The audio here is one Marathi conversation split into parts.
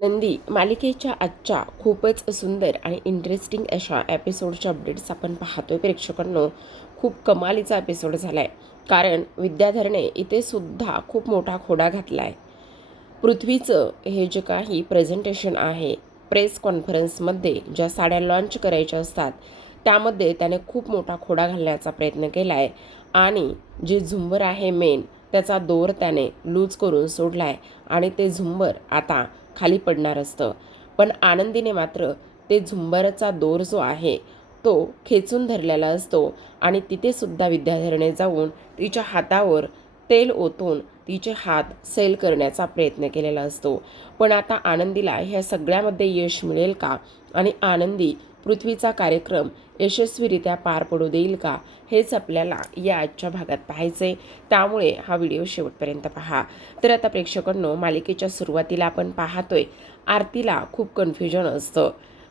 नंदी मालिकेच्या आजच्या खूपच सुंदर आणि इंटरेस्टिंग अशा एपिसोडचे अपडेट्स आपण पाहतोय प्रेक्षकांनो. खूप कमालीचा एपिसोड झाला आहे, कारण विद्याधरने इथे सुद्धा खूप मोठा खोडा घातला आहे. पृथ्वीचं हे जे काही प्रेझेंटेशन आहे, प्रेस कॉन्फरन्समध्ये ज्या साड्या लॉन्च करायच्या असतात त्यामध्ये त्याने खूप मोठा खोडा घालण्याचा प्रयत्न केला आहे आणि जे झुंबर आहे मेन त्याचा दोर त्याने लूज करून सोडला आहे आणि ते झुंबर आता खाली पडणार असतं. पण आनंदीने मात्र ते झुंबरचा दोर जो आहे तो खेचून धरलेला असतो आणि तिथे सुद्धा विद्याधरने जाऊन तिच्या हातावर तेल ओतून तिचे हात सैल करण्याचा प्रयत्न केलेला असतो. पण आता आनंदीला ह्या सगळ्यामध्ये यश मिळेल का आणि आनंदी पृथ्वीचा कार्यक्रम यशस्वीरित्या पार पडू देईल का, हेच आपल्याला या आजच्या भागात पाहायचे. त्यामुळे हा व्हिडिओ शेवटपर्यंत पहा. तर आता प्रेक्षकांनो, मालिकेच्या सुरुवातीला आपण पाहतोय आरतीला खूप कन्फ्युजन असतं.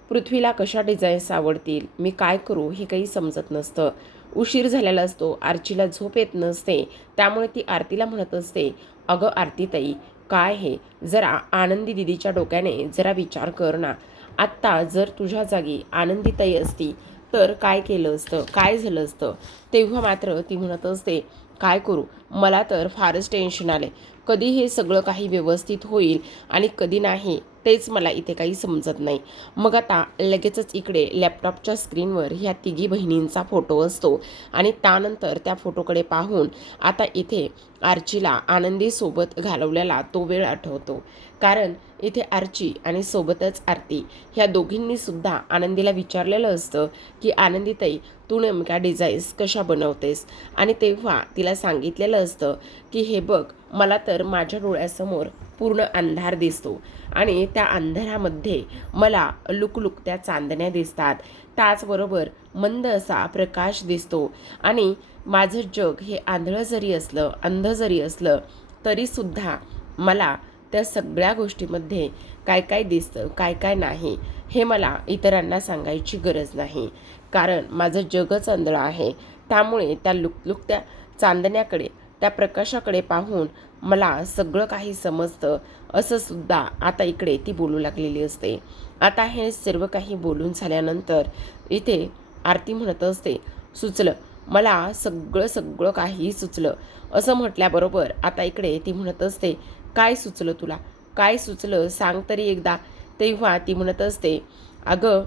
पृथ्वीला कशा डिझाईन्स आवडतील, मी काय करू हे काही समजत नसतं. उशीर झालेला असतो, आरचीला झोप येत नसते. त्यामुळे ती आरतीला म्हणत असते, अगं आरतीताई, काय हे जरा आनंदी दिदीच्या डोक्याने जरा विचार कर ना. आत्ता जर तुझ्या जागी आनंदीताई असती तर काय केलं असतं, काय झालं असतं. तेव्हा मात्र ती म्हणत असते, काय करू, मला तर फारच टेन्शन आले. कधी हे सगळं काही व्यवस्थित होईल आणि कधी नाही, तेच मला इथे काही समजत नाही. मग आता लगेचच इकडे लॅपटॉपच्या स्क्रीनवर ह्या तिघी बहिणींचा फोटो असतो आणि त्यानंतर त्या फोटोकडे पाहून आता इथे आर्चीला आनंदीसोबत घालवलेला तो वेळ आठवतो. कारण इथे आर्ची आणि सोबतच आरती ह्या दोघींनी सुद्धा आनंदीला विचारलेलं असतं की आनंदीताई, तू नेमक्या डिझाईन्स कशा बनवतेस. आणि तेव्हा तिला सांगितलेलं असतं की हे बघ, मला तर माझ्या डोळ्यासमोर पूर्ण अंधार दिसतो आणि त्या अंधारामध्ये मला लुकलुकत्या चांदण्या दिसतात. त्याचबरोबर मंद असा प्रकाश दिसतो आणि माझं जग हे आंधळं जरी असलं, अंध जरी असलं, तरीसुद्धा मला त्या सगळ्या गोष्टीमध्ये काय काय दिसतं, काय काय नाही, हे मला इतरांना सांगायची गरज नाही. कारण माझं जगच आंधळं आहे. त्यामुळे त्या लुकलुकत्या चांदण्याकडे, त्या प्रकाशाकडे पाहून मला सगळं काही समजतं, असं सुद्धा आता इकडे ती बोलू लागलेली असते. आता हे सर्व काही बोलून झाल्यानंतर इथे आरती म्हणत असते, सुचलं मला, सगळं सगळं काही सुचलं. असं म्हटल्याबरोबर आता इकडे ती म्हणत असते, काय सुचलं तुला, काय सुचलं सांग तरी एकदा. तेव्हा ती म्हणत असते, अगं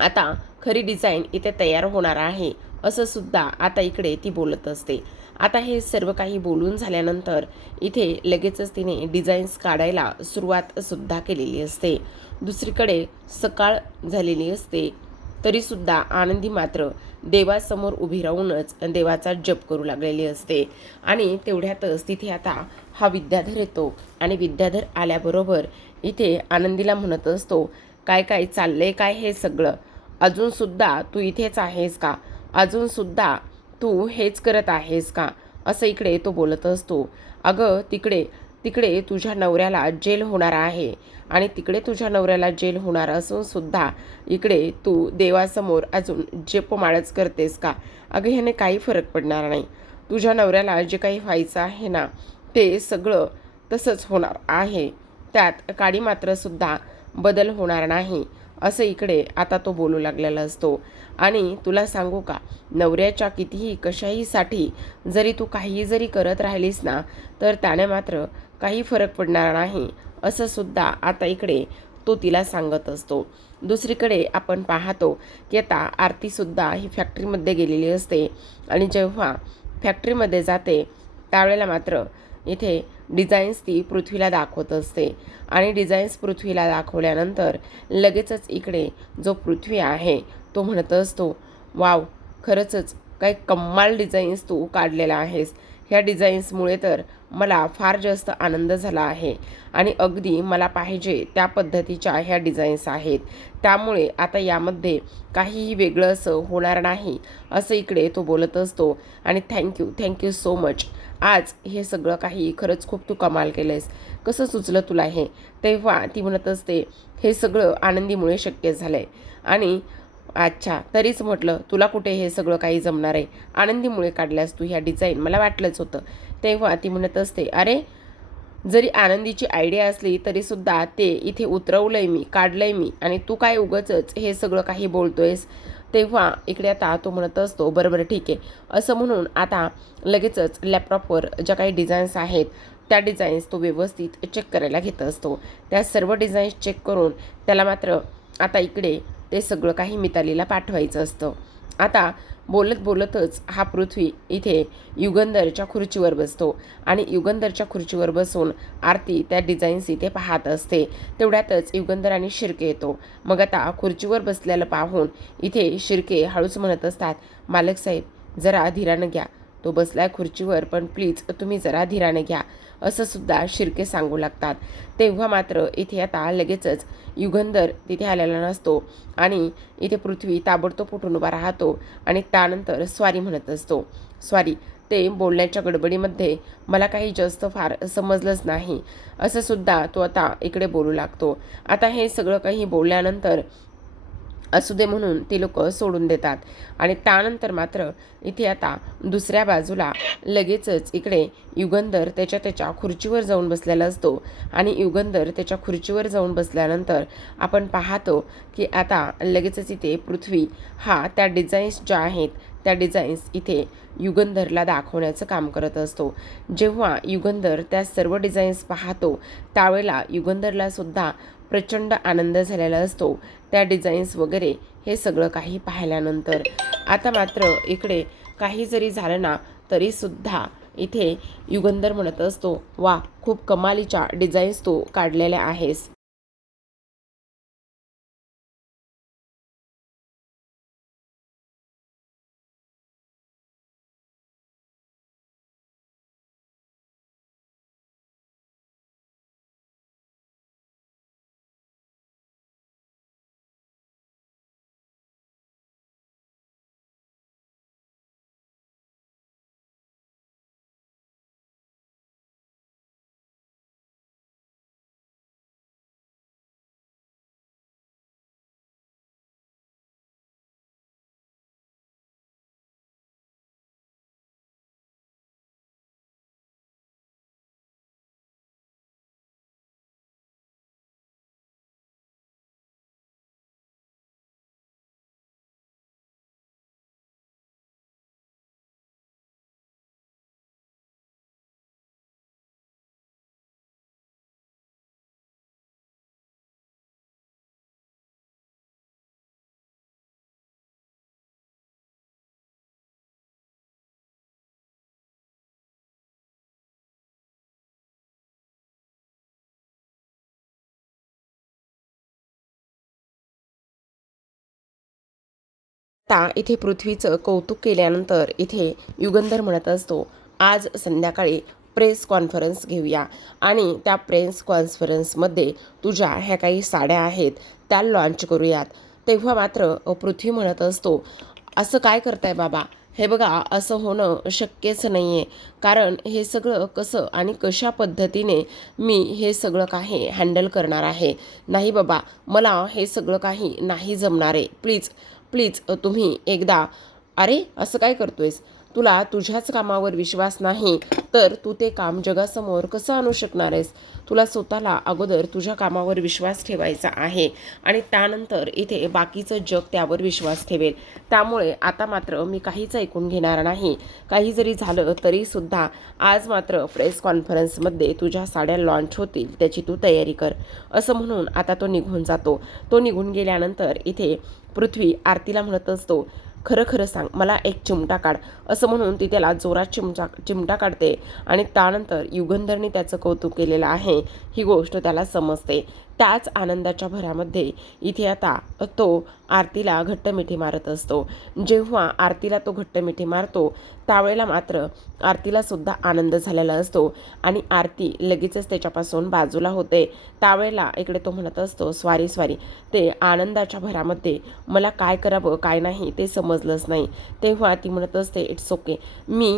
आता खरी डिझाईन इथे तयार होणार आहे, असं सुद्धा आता इकडे ती बोलत असते. आता हे सर्व काही बोलून झाल्यानंतर इथे लगेचच तिने डिझाईन्स काढायला सुरुवात सुद्धा केलेली असते. दुसरीकडे सकाळ झालेली असते, तरीसुद्धा आनंदी मात्र देवासमोर उभी राहूनच देवाचा जप करू लागलेली असते. आणि तेवढ्यातच तिथे आता हा विद्याधर येतो आणि विद्याधर आल्याबरोबर इथे आनंदीला म्हणत असतो, काय काय चाललंय काय हे सगळं, अजूनसुद्धा तू इथेच आहेस का, अजूनसुद्धा तू हेच करत आहेस का, असं इकडे तो बोलत असतो. अगं तिकडे तिकडे तुझ्या नवऱ्याला जेल होणार आहे आणि तिकडे तुझ्या नवऱ्याला जेल होणार असून सुद्धा इकडे तू देवासमोर अजून जपमाळच करतेस का. अगं ह्याने काही फरक पडणार नाही. तुझ्या नवऱ्याला जे काही व्हायचं आहे ना, ते सगळं तसंच होणार आहे. त्यात काडी मात्र सुद्धा बदल होणार नाही, असं इकडे आता तो बोलू लागलेला असतो. आणि तुला सांगू का, नवऱ्याच्या कितीही कशाहीसाठी जरी तू काही जरी करत राहिलीस ना, तर त्याने मात्र काही फरक पडणार नाही, असं सुद्धा आता इकडे तो तिला सांगत असतो. दुसरीकडे आपण पाहतो की आता आरतीसुद्धा ही फॅक्टरीमध्ये गेलेली असते आणि जेव्हा फॅक्टरीमध्ये जाते त्यावेळेला मात्र इथे डिझाईन्स ती पृथ्वीला दाखवत असते. आणि डिझाईन्स पृथ्वीला दाखवल्यानंतर लगेचच इकडे जो पृथ्वी आहे तो म्हणत असतो, वाव, खरंच काही कमाल डिझाईन्स तू काढलेला आहेस. ह्या डिझाईन्समुळे तर मला फार जास्त आनंद झाला आहे आणि अगदी मला पाहिजे त्या पद्धतीच्या ह्या डिझाईन्स आहेत. त्यामुळे आता यामध्ये काहीही वेगळं असं होणार नाही, असं इकडे तो बोलत असतो. आणि थँक्यू सो मच. आज हे सगळं काही खरंच खूप तू कमाल केलंयस. कसं सुचलं तुला हे. तेव्हा ती म्हणत असते, हे सगळं आनंदीमुळे शक्य झालं आहे. आणि अच्छा, तरीच म्हटलं तुला कुठे हे सगळं काही जमणार आहे. आनंदीमुळे काढल्यास तू ह्या डिझाईन, मला वाटलंच होतं. तेव्हा ती म्हणत असते, अरे जरी आनंदीची आयडिया असली तरीसुद्धा ते इथे उतरवलंय मी, काढलंय मी, आणि तू काय उगाचच हे सगळं काही बोलतोयस. तेव्हा इकडे आता तो म्हणत असतो, बरं ठीक आहे. असं म्हणून आता लगेचच लॅपटॉपवर ज्या काही डिझाईन्स आहेत त्या डिझाईन्स तो व्यवस्थित चेक करायला घेत असतो. त्या सर्व डिझाईन्स चेक करून त्याला मात्र आता इकडे ते सगळं काही मितालीला पाठवायचं असतं. आता बोलत बोलतच हा पृथ्वी इथे युगंधरच्या खुर्चीवर बसतो आणि युगंधरच्या खुर्चीवर बसून आरती त्या डिझाईन्स इथे पाहत असते. तेवढ्यातच युगंधर आणि शिर्के येतो. मग आता खुर्चीवर बसलेलं पाहून इथे शिर्के हळूच म्हणत असतात, मालक साहेब जरा धीरानं घ्या. तो बसलाय खुर्चीवर, पण प्लीज तुम्ही जरा धीराने घ्या, असं सुद्धा शिर्के सांगू लागतात. तेव्हा मात्र इथे आता लगेचच युगंधर तिथे आलेला नसतो आणि इथे पृथ्वी ताबडतोब उठून उभा राहतो आणि त्यानंतर स्वारी म्हणत असतो. स्वारी, ते बोलण्याच्या गडबडीमध्ये मला काही जास्त फार समजलंच नाही, असं सुद्धा तो आता इकडे बोलू लागतो. आता हे सगळं काही बोलल्यानंतर असू दे म्हणून ती लोक सोडून देतात आणि त्यानंतर मात्र इथे आता दुसऱ्या बाजूला लगेचच इकडे युगंधर त्याच्या खुर्चीवर जाऊन बसलेला असतो आणि युगंधर त्याच्या खुर्चीवर जाऊन बसल्यानंतर आपण पाहतो की आता लगेचच इथे पृथ्वी हा त्या डिझाईन्स ज्या आहेत त्या डिझाईन्स इथे युगंधरला दाखवण्याचं काम करत असतो. जेव्हा युगंधर त्या सर्व डिझाईन्स पाहतो त्यावेळेला युगंधरला सुद्धा प्रचंड आनंद झालेला असतो त्या डिझाईन्स वगैरे हे सगळं काही पाहिल्यानंतर. आता मात्र इकडे काही जरी झालं ना तरीसुद्धा इथे युगंधर म्हणत असतो, वा, खूप कमालीच्या डिझाईन्स तू काढलेल्या आहेस. आता इथे पृथ्वीचं कौतुक केल्यानंतर इथे युगंधर म्हणत असतो, आज संध्याकाळी प्रेस कॉन्फरन्स घेऊया आणि त्या प्रेस कॉन्फरन्समध्ये तुझ्या ह्या काही साड्या आहेत त्या लॉन्च करूयात. तेव्हा मात्र पृथ्वी म्हणत असतो, असं काय करताय बाबा, हे बघा असं होणं शक्यच नाही आहे. कारण हे सगळं कसं आणि कशा पद्धतीने मी हे सगळं काही हँडल करणार आहे. नाही बाबा, मला हे सगळं काही नाही जमणार आहे. प्लीज प्लीज तुम्ही एकदा. अरे असं काय करतोयस, तुला तुझ्याच कामावर विश्वास नाही तर तू ते काम जगासमोर कसं आणू शकणार आहेस. तुला स्वतःला अगोदर तुझ्या कामावर विश्वास ठेवायचा आहे आणि त्यानंतर इथे बाकीचं जग त्यावर विश्वास ठेवेल. त्यामुळे आता मात्र मी काहीच ऐकून घेणार नाही. काही जरी झालं तरीसुद्धा आज मात्र प्रेस कॉन्फरन्समध्ये तुझ्या साड्या लॉन्च होतील, त्याची तू तयारी कर, असं म्हणून आता तो निघून जातो. तो निघून गेल्यानंतर इथे पृथ्वी आरतीला म्हणत असतो, खरं खरं सांग, मला एक चिमटा काढ, असं म्हणून ती त्याला जोरात चिमटा काढते आणि त्यानंतर युगंधरने त्याचं कौतुक केलेलं आहे ही गोष्ट त्याला समजते. त्याच आनंदाच्या भरामध्ये इथे आता तो आरतीला घट्ट मिठी मारत असतो. जेव्हा आरतीला तो घट्ट मिठी मारतो त्यावेळेला मात्र आरतीला सुद्धा आनंद झालेला असतो आणि आरती लगेचच त्याच्यापासून बाजूला होते. त्यावेळेला इकडे तो म्हणत असतो, स्वारी स्वारी, ते आनंदाच्या भरामध्ये मला काय करावं काय नाही ते समजलंच नाही. तेव्हा ती म्हणत असते, इट्स ओके, मी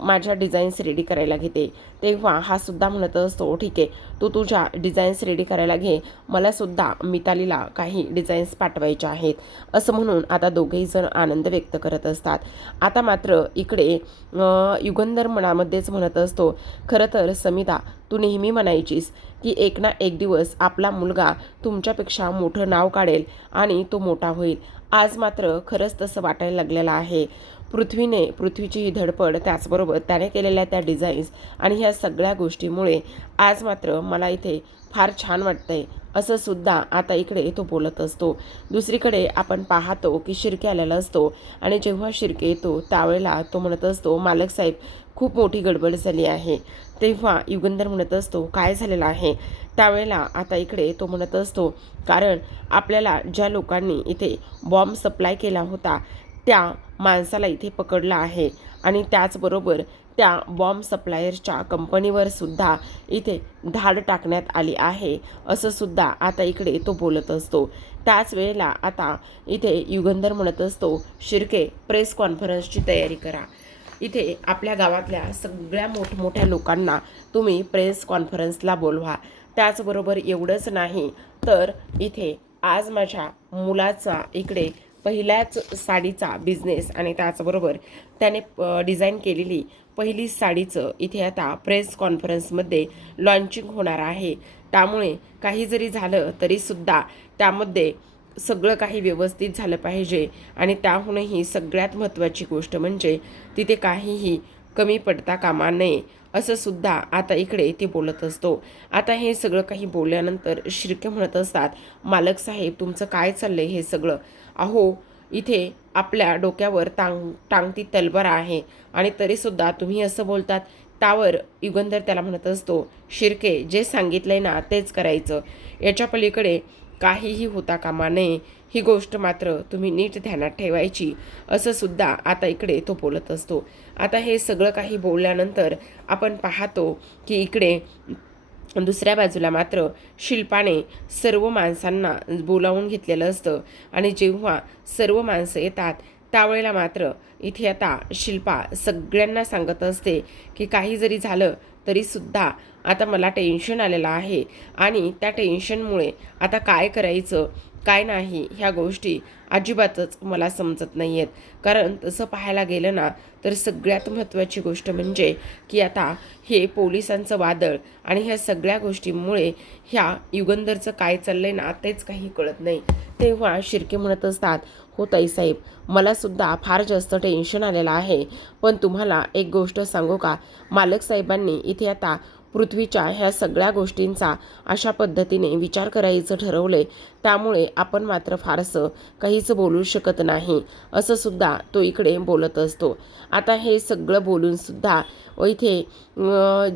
माझ्या डिझाईन्स रेडी करायला घेते. तेव्हा हा सुद्धा म्हणत असतो, ठीक आहे, तू तुझ्या डिझाईन्स रेडी करायला घे, मला सुद्धा मितालीला काही डिझाईन्स पाठवायच्या आहेत, असं म्हणून आता दोघेही जण आनंद व्यक्त करत असतात. आता मात्र इकडे युगंधर मनामध्येच म्हणत असतो, खरं तर समिता, तू नेहमी म्हणायचीस की एक ना एक दिवस आपला मुलगा तुमच्यापेक्षा मोठं नाव काढेल आणि तो मोठा होईल. आज मात्र खरंच तसं वाटायला लागलेलं आहे. पृथ्वीची ही धडपड, त्याचबरोबर त्याने केलेल्या त्या डिझाईन्स आणि ह्या सगळ्या गोष्टीमुळे आज मात्र मला इथे फार छान वाटतंय, असं सुद्धा आता इकडे तो बोलत असतो. दुसरीकडे आपण पाहतो की शिर्के आलेला असतो आणि जेव्हा शिर्के येतो त्यावेळेला तो म्हणत असतो, मालक साहेब, खूप मोठी गडबड झाली आहे. तेव्हा युगंधर म्हणत असतो, काय झालेलं आहे? त्यावेळेला आता इकडे तो म्हणत असतो, कारण आपल्याला ज्या लोकांनी इथे बॉम्ब सप्लाय केला होता त्या माणसाला इथे पकडलं आहे आणि त्याचबरोबर त्या बॉम्ब सप्लायरच्या कंपनीवर सुद्धा इथे धाड टाकण्यात आली आहे, असं सुद्धा आता इकडे तो बोलत असतो. त्याच वेळेला आता इथे युगंधर म्हणत असतो, शिर्के, प्रेस कॉन्फरन्सची तयारी करा. इथे आपल्या गावातल्या सगळ्या मोठमोठ्या लोकांना तुम्ही प्रेस कॉन्फरन्सला बोलवा. त्याचबरोबर एवढंच नाही तर इथे आज माझ्या मुलाचा इकडे पहिल्याच साडीचा बिझनेस आणि त्याचबरोबर त्याने डिझाईन केलेली पहिली साडीचं इथे आता प्रेस कॉन्फरन्समध्ये लॉन्चिंग होणार आहे. त्यामुळे काही जरी झालं तरीसुद्धा त्यामध्ये सगळं काही व्यवस्थित झालं पाहिजे आणि त्याहूनही सगळ्यात महत्त्वाची गोष्ट म्हणजे तिथे काहीही कमी पडता कामा नये, असं सुद्धा आता इकडे ते बोलत असतो. आता हे सगळं काही बोलल्यानंतर शिर्के म्हणत असतात, मालक साहेब, तुमचं काय चाललंय हे सगळं? अहो, इथे आपल्या डोक्यावर टांगती तलवार आहे आणि तरीसुद्धा तुम्ही असं बोलतात. त्यावर युगंधर त्याला म्हणत असतो, शिर्के, जे सांगितलंय ना तेच करायचं, याच्या पलीकडे काहीही होता कामा नये, ही गोष्ट मात्र तुम्ही नीट ध्यानात ठेवायची, असं सुद्धा आता इकडे तो बोलत असतो. आता हे सगळं काही बोलल्यानंतर आपण पाहतो की इकडे दुसऱ्या बाजूला मात्र शिल्पाने सर्व माणसांना बोलावून घेतलेलं असतं आणि जेव्हा सर्व माणसं येतात त्यावेळेला मात्र इथे आता शिल्पा सगळ्यांना सांगत असते की काही जरी झालं तरीसुद्धा आता मला टेन्शन आलेलं आहे आणि त्या टेन्शनमुळे आता काय करायचं काय नाही ह्या गोष्टी अजिबातच मला समजत नाही आहेत. कारण तसं पाहायला गेलं ना तर सगळ्यात महत्त्वाची गोष्ट म्हणजे की आता हे पोलिसांचं वादळ आणि ह्या सगळ्या गोष्टींमुळे ह्या युगंधरचं काय चाललंय ना तेच काही कळत नाही. तेव्हा शिर्के म्हणत असतात, हो ताईसाहेब, मलासुद्धा फार जास्त टेन्शन आलेलं आहे, पण तुम्हाला एक गोष्ट सांगू का, मालक साहेबांनी इथे आता पृथ्वीच्या ह्या सगळ्या गोष्टींचा अशा पद्धतीने विचार करायचं ठरवले, त्यामुळे आपण मात्र फारसं काहीच बोलू शकत नाही, असं सुद्धा तो इकडे बोलत असतो. आता हे सगळं बोलूनसुद्धा इथे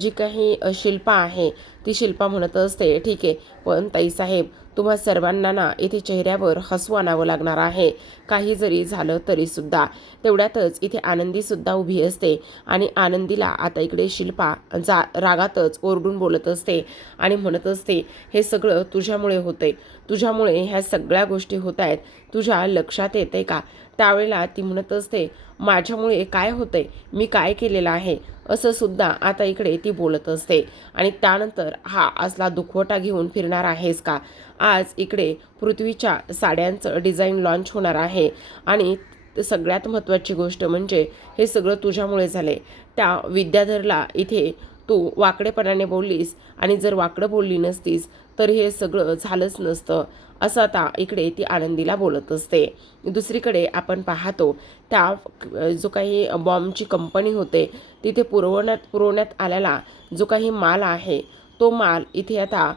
जी काही शिल्पा आहे ती शिल्पा म्हणत असते, ठीक आहे, पण ताईसाहेब, तुम्हा सर्वांना ना इथे चेहऱ्यावर हसू आणावं लागणार आहे, काही जरी झालं तरीसुद्धा. तेवढ्यातच इथे आनंदीसुद्धा उभी असते आणि आनंदीला आता इकडे शिल्पा रागातच ओरडून बोलत असते आणि म्हणत असते, हे सगळं तुझ्यामुळे होतंय, तुझ्यामुळे ह्या सगळ्या गोष्टी होत आहेत, तुझ्या लक्षात येते का? त्यावेळेला ती म्हणत असते, माझ्यामुळे काय होतंय, मी काय केलेलं आहे, असं सुद्धा आता इकडे ती बोलत असते. आणि त्यानंतर हा असला दुखवटा घेऊन फिरणार आहेस का? आज इकडे पृथ्वीच्या साड्यांचं डिझाईन लॉन्च होणार आहे आणि सगळ्यात महत्त्वाची गोष्ट म्हणजे हे सगळं तुझ्यामुळे झाले. त्या विद्याधरला इथे तू वाकडेपणाने बोललीस आणि जर वाकडं बोलली नसतीस तर हे सगळं झालंच नसतं, असं आता इकडे ती आनंदीला बोलत असते. दुसरीकडे आपण पाहतो त्या जो काही बॉम्बची कंपनी होते तिथे पुरवण्यात आलेला जो काही माल आहे तो माल इथे आता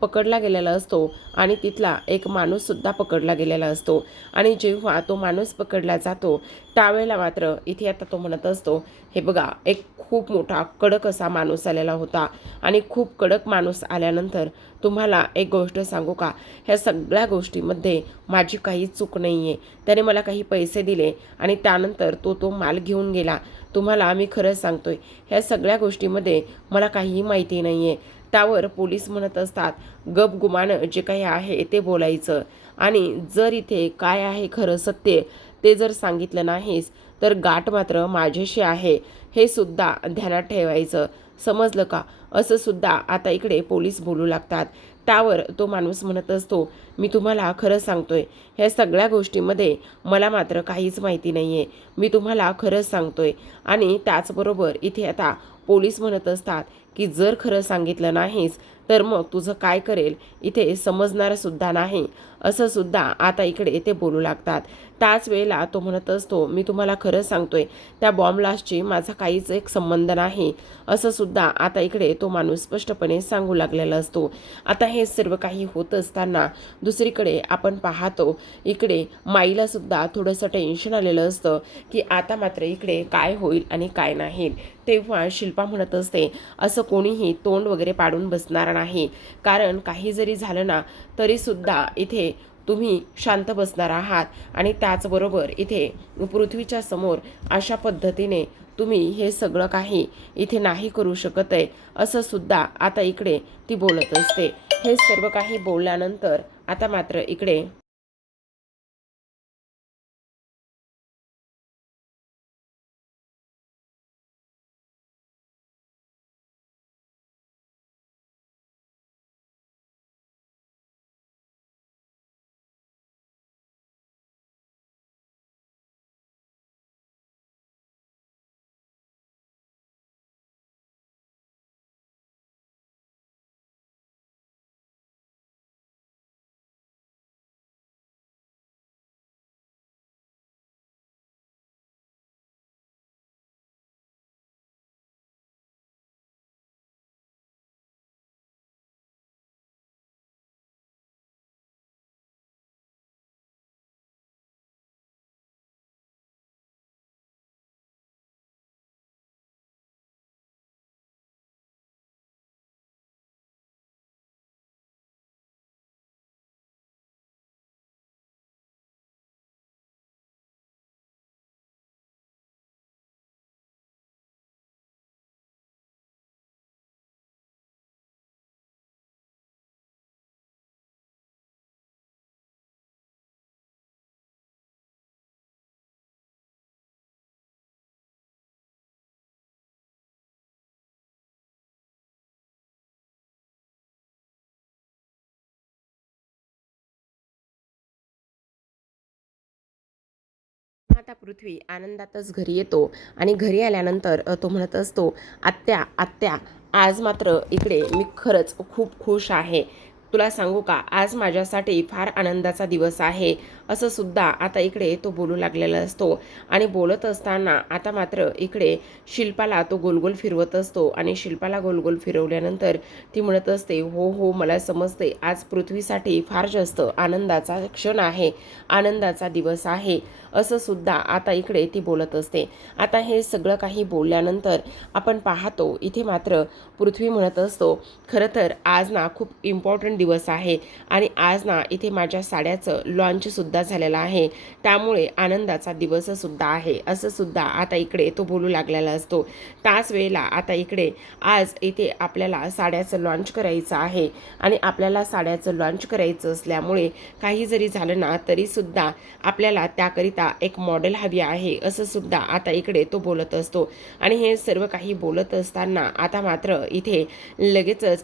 पकडला गेलेला असतो आणि तिथला एक माणूससुद्धा पकडला गेलेला असतो आणि जेव्हा तो माणूस पकडला जातो त्यावेळेला मात्र इथे आता तो म्हणत असतो, हे बघा, एक खूप मोठा कडक असा माणूस आलेला होता आणि खूप कडक माणूस आल्यानंतर तुम्हाला एक गोष्ट सांगू का, ह्या सगळ्या गोष्टीमध्ये माझी काही चूक नाही आहे. त्याने मला काही पैसे दिले आणि त्यानंतर तो माल घेऊन गेला. तुम्हाला आम्ही खरंच सांगतोय, ह्या सगळ्या गोष्टीमध्ये मला काहीही माहिती नाही आहे. त्यावर पोलीस म्हणत असतात, गपगुमानं जे काही आहे ते बोलायचं आणि जर इथे काय आहे खरं सत्य ते जर सांगितलं नाहीस तर गाठ मात्र माझ्याशी आहे, हे सुद्धा ध्यानात ठेवायचं. समजलं का, असं सुद्धा आता इकडे पोलीस बोलू लागतात. त्यावर तो माणूस म्हणत असतो, मी तुम्हाला खरं सांगतोय, ह्या सगळ्या गोष्टीमध्ये मला मात्र काहीच माहिती नाही आहे. मी तुम्हाला खरंच सांगतोय. आणि त्याचबरोबर इथे आता पोलीस म्हणत असतात की जर खरं सांगितलं नाहीस तर मग तुझं काय करेल इथे समजणार सुद्धा नाही, असं सुद्धा आता इकडे ते बोलू लागतात. त्याच वेळेला तो म्हणत असतो, मी तुम्हाला खरं सांगतोय, त्या बॉम्ब ब्लास्टशी माझा काहीच एक संबंध नाही, असं सुद्धा आता इकडे तो माणूस स्पष्टपणे सांगू लागलेला असतो. आता हे सर्व काही होत असताना दुसरीकडे आपण पाहतो, इकडे माईला सुद्धा थोडंसं टेन्शन आलेलं असतं की आता मात्र इकडे काय होईल आणि काय नाही. तेव्हा शिल्पा म्हणत असते, असं कोणीही तोंड वगैरे पाडून बसणार नाही, कारण काही जरी झालं ना तरीसुद्धा इथे तुम्ही शांत बसणार आहात. आणि त्याचबरोबर इथे पृथ्वीच्या समोर अशा पद्धतीने तुम्ही हे सगळं काही इथे नाही करू शकत आहे, असं सुद्धा आता इकडे ती बोलत असते. हे सर्व काही बोलल्यानंतर आता मात्र इकडे आता पृथ्वी आनंदातच घरी येतो. आणि घरी आल्यानंतर तो म्हणत असतो, आत्या आत्या, आज मात्र इकडे मी खरंच खूप खुश आहे. तुला सांगू का, आज माझ्यासाठी फार आनंदाचा दिवस आहे, असं सुद्धा आता इकडे तो बोलू लागलेला असतो. आणि बोलत असताना आता मात्र इकडे शिल्पाला तो गोलगोल फिरवत असतो. आणि शिल्पाला गोलगोल फिरवल्यानंतर ती म्हणत असते, हो हो मला समजते, आज पृथ्वीसाठी फार जास्त आनंदाचा क्षण आहे, आनंदाचा दिवस आहे, असं सुद्धा आता इकडे ती बोलत असते. आता हे सगळं काही बोलल्यानंतर आपण पाहतो, इथे मात्र पृथ्वी म्हणत असतो, खरं तर आज ना खूप इम्पॉर्टंट दिवस आहे आणि आज ना इथे माझ्या साड्याचं लॉन्चसुद्धा झालेलं आहे, त्यामुळे आनंदाचा दिवससुद्धा आहे, असं सुद्धा आता इकडे तो बोलू लागलेला असतो. त्याच वेळेला आता इकडे आज इथे आपल्याला साड्याचं लॉन्च करायचं आहे आणि आपल्याला साड्याचं लॉन्च करायचं असल्यामुळे काही जरी झालं ना तरीसुद्धा आपल्याला त्याकरिता एक मॉडेल हवी आहे, असं सुद्धा आता इकडे तो बोलत असतो. आणि हे सर्व काही बोलत असताना आता मात्र इथे लगेचच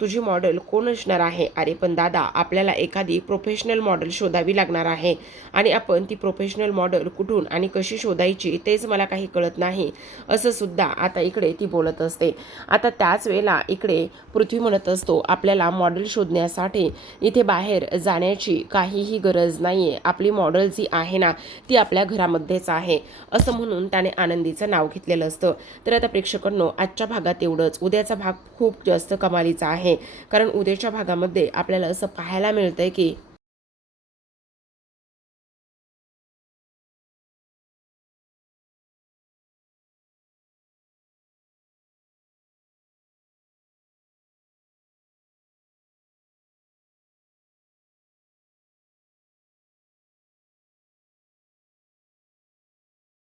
तुझी मॉडेल कोण असणार आहे? अरे पण दादा, आपल्याला एखादी प्रोफेशनल मॉडेल शोधावी लागणार आहे आणि आपण ती प्रोफेशनल मॉडेल कुठून आणि कशी शोधायची तेच मला काही कळत नाही, असं सुद्धा आता इकडे ती बोलत असते. आता त्याच वेळेला इकडे पृथ्वी म्हणत असतो, आपल्याला मॉडेल शोधण्यासाठी इथे बाहेर जाण्याची काहीही गरज नाही आहे, आपली मॉडेल जी आहे ना ती आपल्या घरामध्येच आहे, असं म्हणून त्याने आनंदीचं नाव घेतलेलं असतं. तर आता प्रेक्षकांनो, आजच्या भागात एवढंच. उद्याचा भाग खूप जास्त कमालीचा आहे, कारण उद्याच्या भागामध्ये आपल्याला असं पाहायला मिळतंय की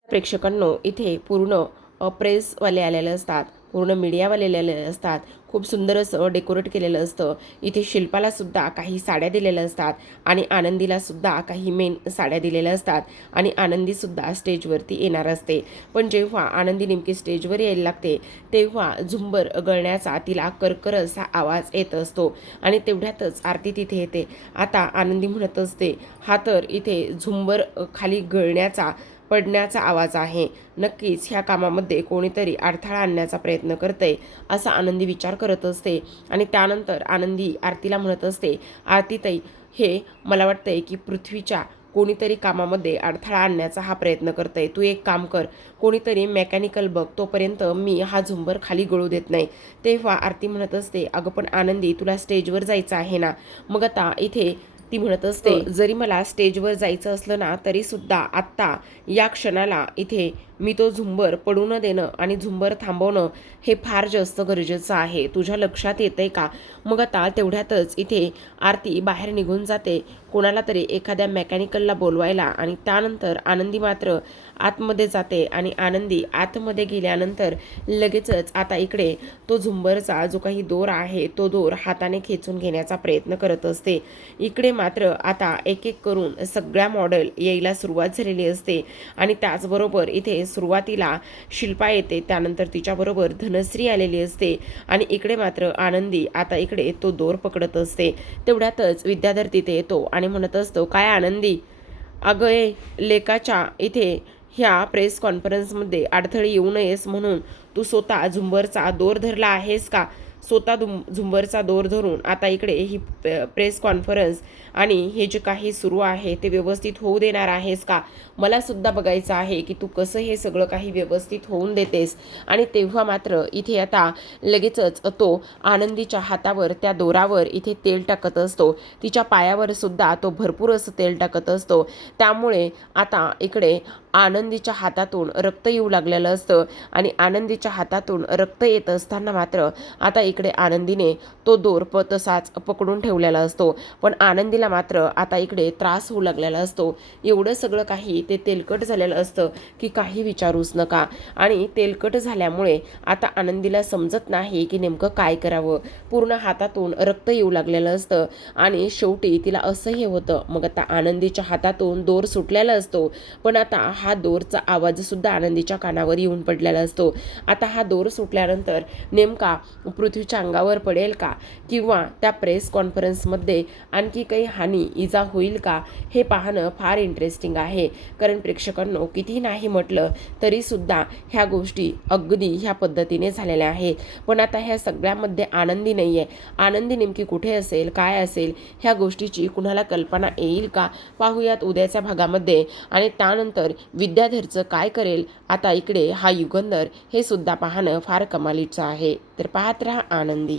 प्रेक्षकांनो इथे पूर्ण प्रेसवाले आलेले असतात. पूर्ण मीडियावाले आलेले असतात. खूप सुंदर असं डेकोरेट केलेलं असतं. इथे शिल्पाला सुद्धा काही साड्या दिलेल्या असतात आणि आनंदीला सुद्धा काही मेन साड्या दिलेल्या असतात आणि आनंदी सुद्धा स्टेजवरती येणार असते. पण जेव्हा आनंदी नेमकी स्टेजवर यायला लागते तेव्हा झुंबर गळण्याचा तिला करकर असा आवाज येत असतो आणि तेवढ्यातच आरती तिथे येते. आता आनंदी म्हणत असते, हा तर इथे झुंबर खाली गळण्याचा पडण्याचा आवाज आहे. नक्कीच ह्या कामामध्ये कोणीतरी अडथळा आणण्याचा प्रयत्न करतंय असा आनंदी विचार करत असते. आणि त्यानंतर आनंदी आरतीला म्हणत असते, आरतीताई, हे मला वाटतंय की पृथ्वीच्या कोणीतरी कामामध्ये अडथळा आणण्याचा हा प्रयत्न करतंय. तू एक काम कर, कोणीतरी मेकॅनिकल बघ, तोपर्यंत मी हा झुंबर खाली गळू देत नाही. तेव्हा आरती म्हणत असते, अगं पण आनंदी, तुला स्टेजवर जायचं आहे ना. मग आता इथे ती म्हणत असते, जरी मला स्टेजवर जायचं असलं ना तरी सुद्धा आत्ता या क्षणाला इथे मी तो झुंबर पडू न देणं आणि झुंबर थांबवणं हे फार जास्त गरजेचं आहे. तुझ्या लक्षात येतंय का? मग आता तेवढ्यातच इथे आरती बाहेर निघून जाते कोणाला तरी एखाद्या मेकॅनिकलला बोलवायला आणि त्यानंतर आनंदी मात्र आतमध्ये जाते आणि आनंदी आतमध्ये गेल्यानंतर लगेचच आता इकडे तो झुंबरचा जो काही दोर आहे तो दोर हाताने खेचून घेण्याचा प्रयत्न करत असते. इकडे मात्र आता एक एक करून सगळ्या मॉडेल यायला सुरुवात झालेली असते आणि त्याचबरोबर इथे सुरुवातीला शिल्पा येते, त्यानंतर तिच्याबरोबर धनश्री आलेली असते आणि इकडे मात्र आनंदी आता इकडे तो दोर पकडत असते. तेवढ्यातच विद्याधर तिथे येतो आणि म्हणत असतो, काय आनंदी, अगं ए, लेकाच्या इथे ह्या प्रेस कॉन्फरन्समध्ये अडथळे येऊ नयेस म्हणून तू स्वतः झुंबरचा दोर धरला आहेस का? स्वतः झुंबरचा दोर धरून आता इकडे ही प्रेस कॉन्फरन्स आणि हे जे काही सुरू आहे ते व्यवस्थित होऊ देणार आहेस का? मला सुद्धा बघायचं आहे की तू कसं हे सगळं काही व्यवस्थित होऊन देतेस. आणि तेव्हा मात्र इथे आता लगेचच तो आनंदीच्या हातावर त्या दोरावर इथे तेल टाकत असतो. तिच्या पायावर सुद्धा तो भरपूर असं तेल टाकत असतो. त्यामुळे आता इकडे आनंदीच्या हातातून रक्त येऊ लागलेलं असतं आणि आनंदीच्या हातातून रक्त येत असताना मात्र आता इकडे आनंदीने तो दोर तसाच पकडून ठेवलेला असतो. पण आनंदीला मात्र आता इकडे त्रास होऊ लागलेला असतो. एवढं सगळं काही ते तेलकट झालेलं असतं की काही विचारूच नका. आणि तेलकट झाल्यामुळे आता आनंदीला समजत नाही की नेमकं काय करावं. पूर्ण हातातून रक्त येऊ लागलेलं असतं आणि शेवटी तिला असह्य होतं. मग आता आनंदीच्या हातातून दोर सुटलेला असतो, पण आता हा दोरचा आवाज सुद्धा आनंदीच्या कानावर येऊन पडलेला असतो. आता हा दोर सुटल्यानंतर नेमका पृथ्वीच्या अंगावर पडेल का किंवा त्या प्रेस कॉन्फरन्समध्ये आणखी काही हानी इजा होईल का हे पाहणं फार इंटरेस्टिंग आहे. कारण प्रेक्षकांनो किती नाही म्हटलं तरी सुद्धा ह्या गोष्टी अगदी ह्या पद्धतीने झालेल्या आहेत. पण आता ह्या सगळ्यामध्ये आनंदी नाही आहे. आनंदी नेमकी कुठे असेल, काय असेल, ह्या गोष्टीची कुणाला कल्पना येईल का? पाहूयात उद्याच्या भागामध्ये. आणि त्यानंतर विद्याधरचं काय करेल आता इकडे हा युगंधर हे सुद्धा पाहणं फार कमालीचं आहे. तर पाहत रहा आनंदी.